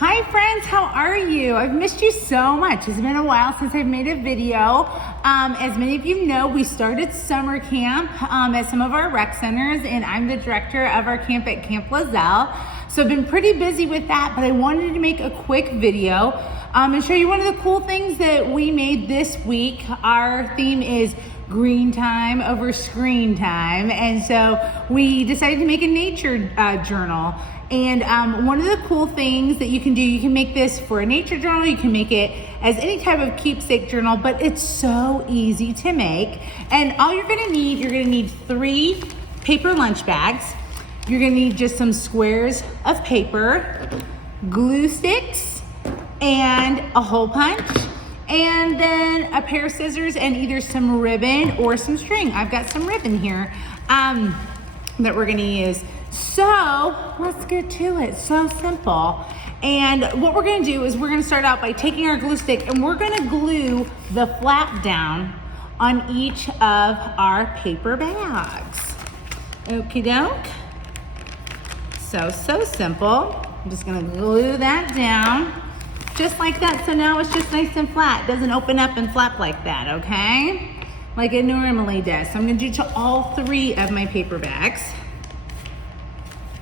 Hi friends, how are you? I've missed you so much. It's been a while since I've made a video. As many of you know, we started summer camp at some of our rec centers, and I'm the director of our camp at Camp Lozelle. So I've been pretty busy with that, but I wanted to make a quick video and show you one of the cool things that we made this week. Our theme is green time over screen time, and so we decided to make a nature journal. And one of the cool things that you can do, you can make this for a nature journal, you can make it as any type of keepsake journal, but it's so easy to make. And all you're gonna need 3 paper lunch bags. You're gonna need just some squares of paper, glue sticks, and a hole punch, and then a pair of scissors and either some ribbon or some string. I've got some ribbon here that we're gonna use. So let's get to it. So simple. And what we're gonna do is we're gonna start out by taking our glue stick and we're gonna glue the flap down on each of our paper bags. Okie doke. So simple. I'm just gonna glue that down just like that. So now it's just nice and flat. It doesn't open up and flap like that, okay? Like it normally does. So I'm gonna do to all 3 of my paper bags.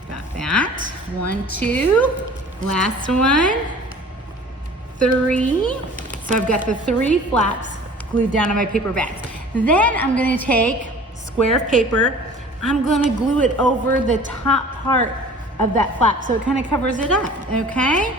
Got that. 1, 2, last one, 3. So I've got the 3 flaps glued down on my paper bags. Then I'm gonna take square of paper, I'm gonna glue it over the top part of that flap so it kind of covers it up, okay?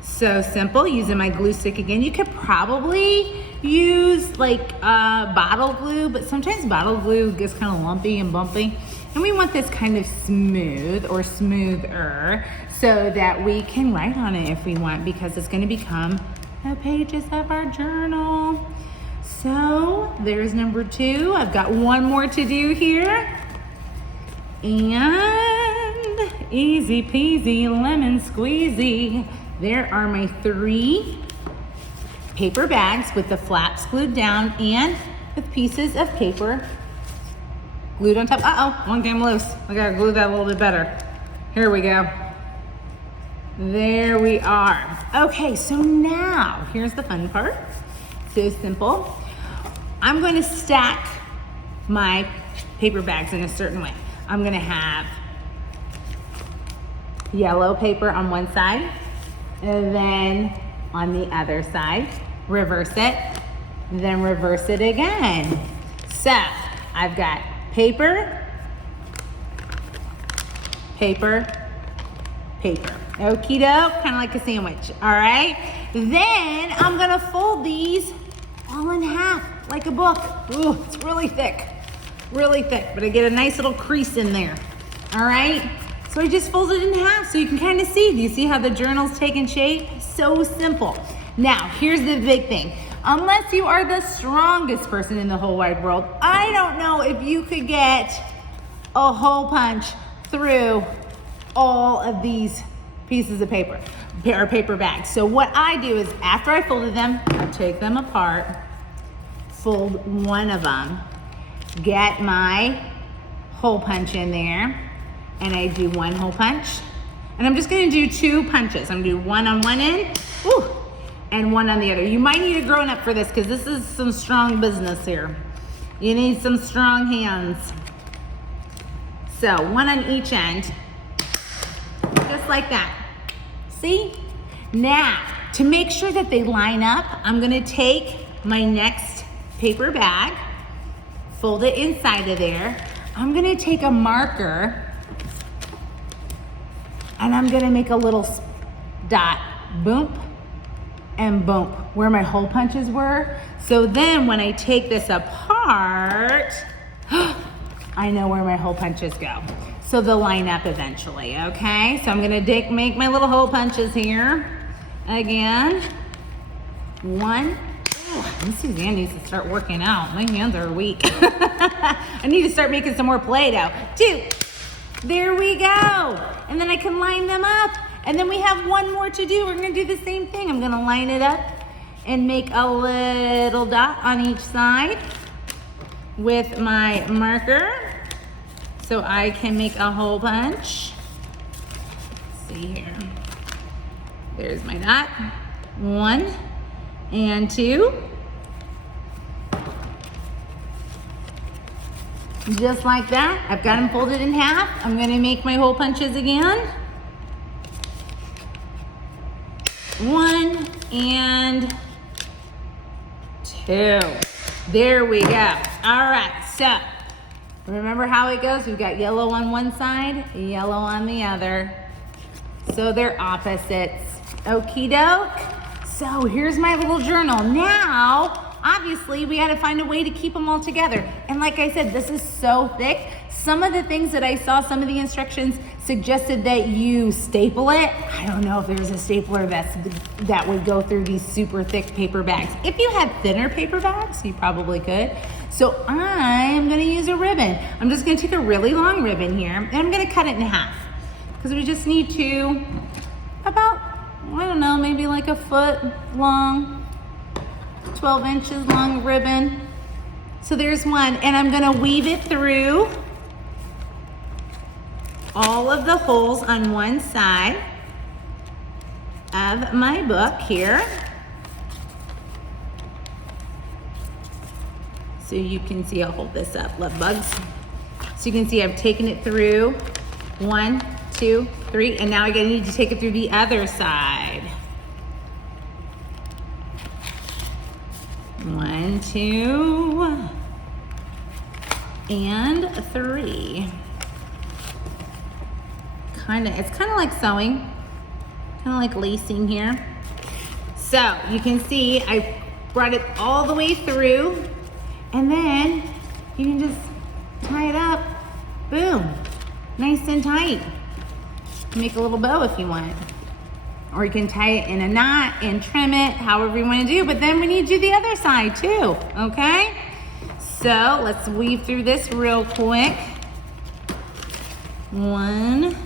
So simple, using my glue stick again. You could probably use like bottle glue, but sometimes bottle glue gets kind of lumpy and bumpy. And we want this kind of smooth or smoother so that we can write on it if we want, because it's gonna become the pages of our journal. So there's number 2. I've got 1 more to do here. And easy peasy lemon squeezy. There are my 3 paper bags with the flaps glued down and with pieces of paper glued on top. Uh-oh, one came loose. I gotta glue that a little bit better. Here we go. There we are. Okay, so now, here's the fun part. So simple. I'm going to stack my paper bags in a certain way. I'm gonna have yellow paper on one side, and then on the other side, reverse it, then reverse it again. So, I've got paper, paper, paper. Okie doke, kind of like a sandwich, all right? Then I'm gonna fold these all in half, like a book. Ooh, it's really thick, but I get a nice little crease in there, all right? So I just fold it in half so you can kind of see. Do you see how the journal's taking shape? So simple. Now, here's the big thing. Unless you are the strongest person in the whole wide world, I don't know if you could get a hole punch through all of these pieces of paper, or paper bags. So what I do is after I folded them, I take them apart, fold one of them, get my hole punch in there, and I do 1 hole punch. And I'm just gonna do 2 punches. I'm gonna do 1 on one end, ooh, and 1 on the other. You might need a grown-up for this because this is some strong business here. You need some strong hands. So 1 on each end, just like that. See? Now, to make sure that they line up, I'm gonna take my next paper bag, fold it inside of there. I'm gonna take a marker and I'm gonna make a little dot, boom, and boom, where my hole punches were. So then when I take this apart, I know where my hole punches go. So they'll line up eventually, okay? So I'm gonna make my little hole punches here. Again, 1. Oh, Miss Suzanne needs to start working out. My hands are weak. I need to start making some more Play-Doh. 2. There we go. And then I can line them up. And then we have 1 more to do. We're gonna do the same thing. I'm gonna line it up and make a little dot on each side with my marker so I can make a hole punch. Let's see here. There's my knot. 1 and 2. Just like that. I've got them folded in half. I'm gonna make my hole punches again. 1 and 2. There we go. All right, so remember how it goes? We've got yellow on one side, yellow on the other. So they're opposites. Okie doke. So here's my little journal. Now, obviously, we got to find a way to keep them all together. And like I said, this is so thick. Some of the things that I saw, some of the instructions suggested that you staple it. I don't know if there's a stapler that would go through these super thick paper bags. If you had thinner paper bags, you probably could. So I'm gonna use a ribbon. I'm just gonna take a really long ribbon here and I'm gonna cut it in half because we just need to about, I don't know, maybe like a foot long, 12 inches long ribbon. So there's one, and I'm gonna weave it through all of the holes on one side of my book here. So you can see, I'll hold this up, love bugs. So you can see I've taken it through 1, 2, 3, and now I need to take it through the other side. 1, 2, and 3. It's kind of like sewing, kind of like lacing here. So you can see I brought it all the way through, and then you can just tie it up, boom, nice and tight. Make a little bow if you want, or you can tie it in a knot and trim it however you want to do, but then we need to do the other side too, okay? So let's weave through this real quick. 1,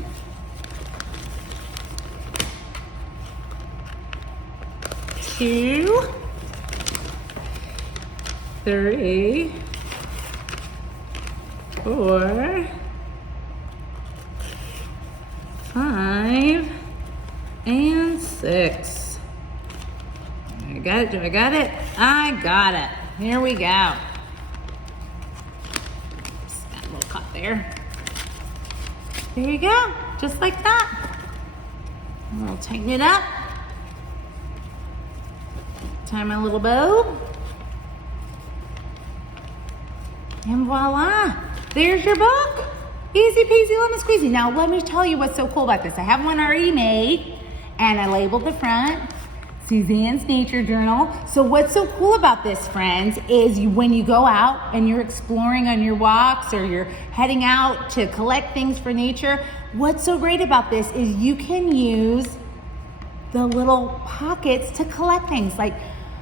2, 3, 4, 5, and 6. I got it, do I got it? I got it. Here we go. Just got a little cut there. There you go, just like that. And we'll tighten it up. Tie my little bow. And voila, there's your book. Easy peasy lemon squeezy. Now let me tell you what's so cool about this. I have one already made and I labeled the front, Suzanne's Nature Journal. So what's so cool about this, friends, is when you go out and you're exploring on your walks or you're heading out to collect things for nature, what's so great about this is you can use the little pockets to collect things like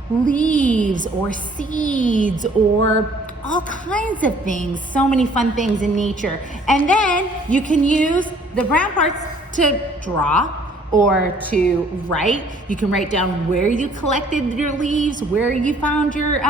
leaves or seeds or all kinds of things, so many fun things in nature. And then you can use the brown parts to draw or to write. You can write down where you collected your leaves, where you found your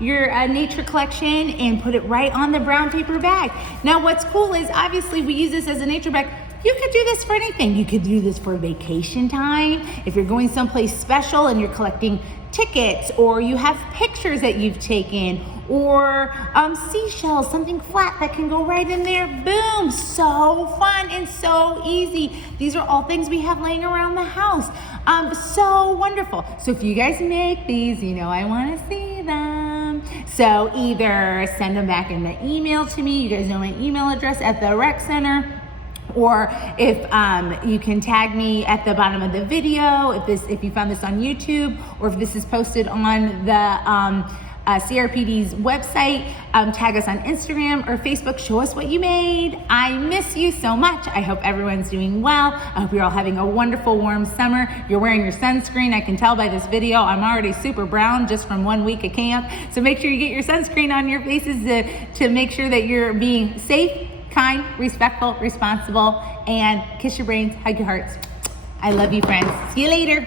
nature collection, and put it right on the brown paper bag. Now what's cool is obviously we use this as a nature bag. You could do this for anything. You could do this for vacation time. If you're going someplace special and you're collecting tickets, or you have pictures that you've taken, or seashells, something flat that can go right in there. Boom, so fun and so easy. These are all things we have laying around the house. So wonderful. So if you guys make these, you know I want to see them. So either send them back in the email to me. You guys know my email address at the rec center. Or if you can tag me at the bottom of the video, if you found this on YouTube, or if this is posted on the CRPD's website, tag us on Instagram or Facebook, show us what you made. I miss you so much. I hope everyone's doing well. I hope you're all having a wonderful warm summer. You're wearing your sunscreen. I can tell by this video, I'm already super brown just from 1 week of camp. So make sure you get your sunscreen on your faces to make sure that you're being safe, kind, respectful, responsible, and kiss your brains, hug your hearts. I love you, friends. See you later.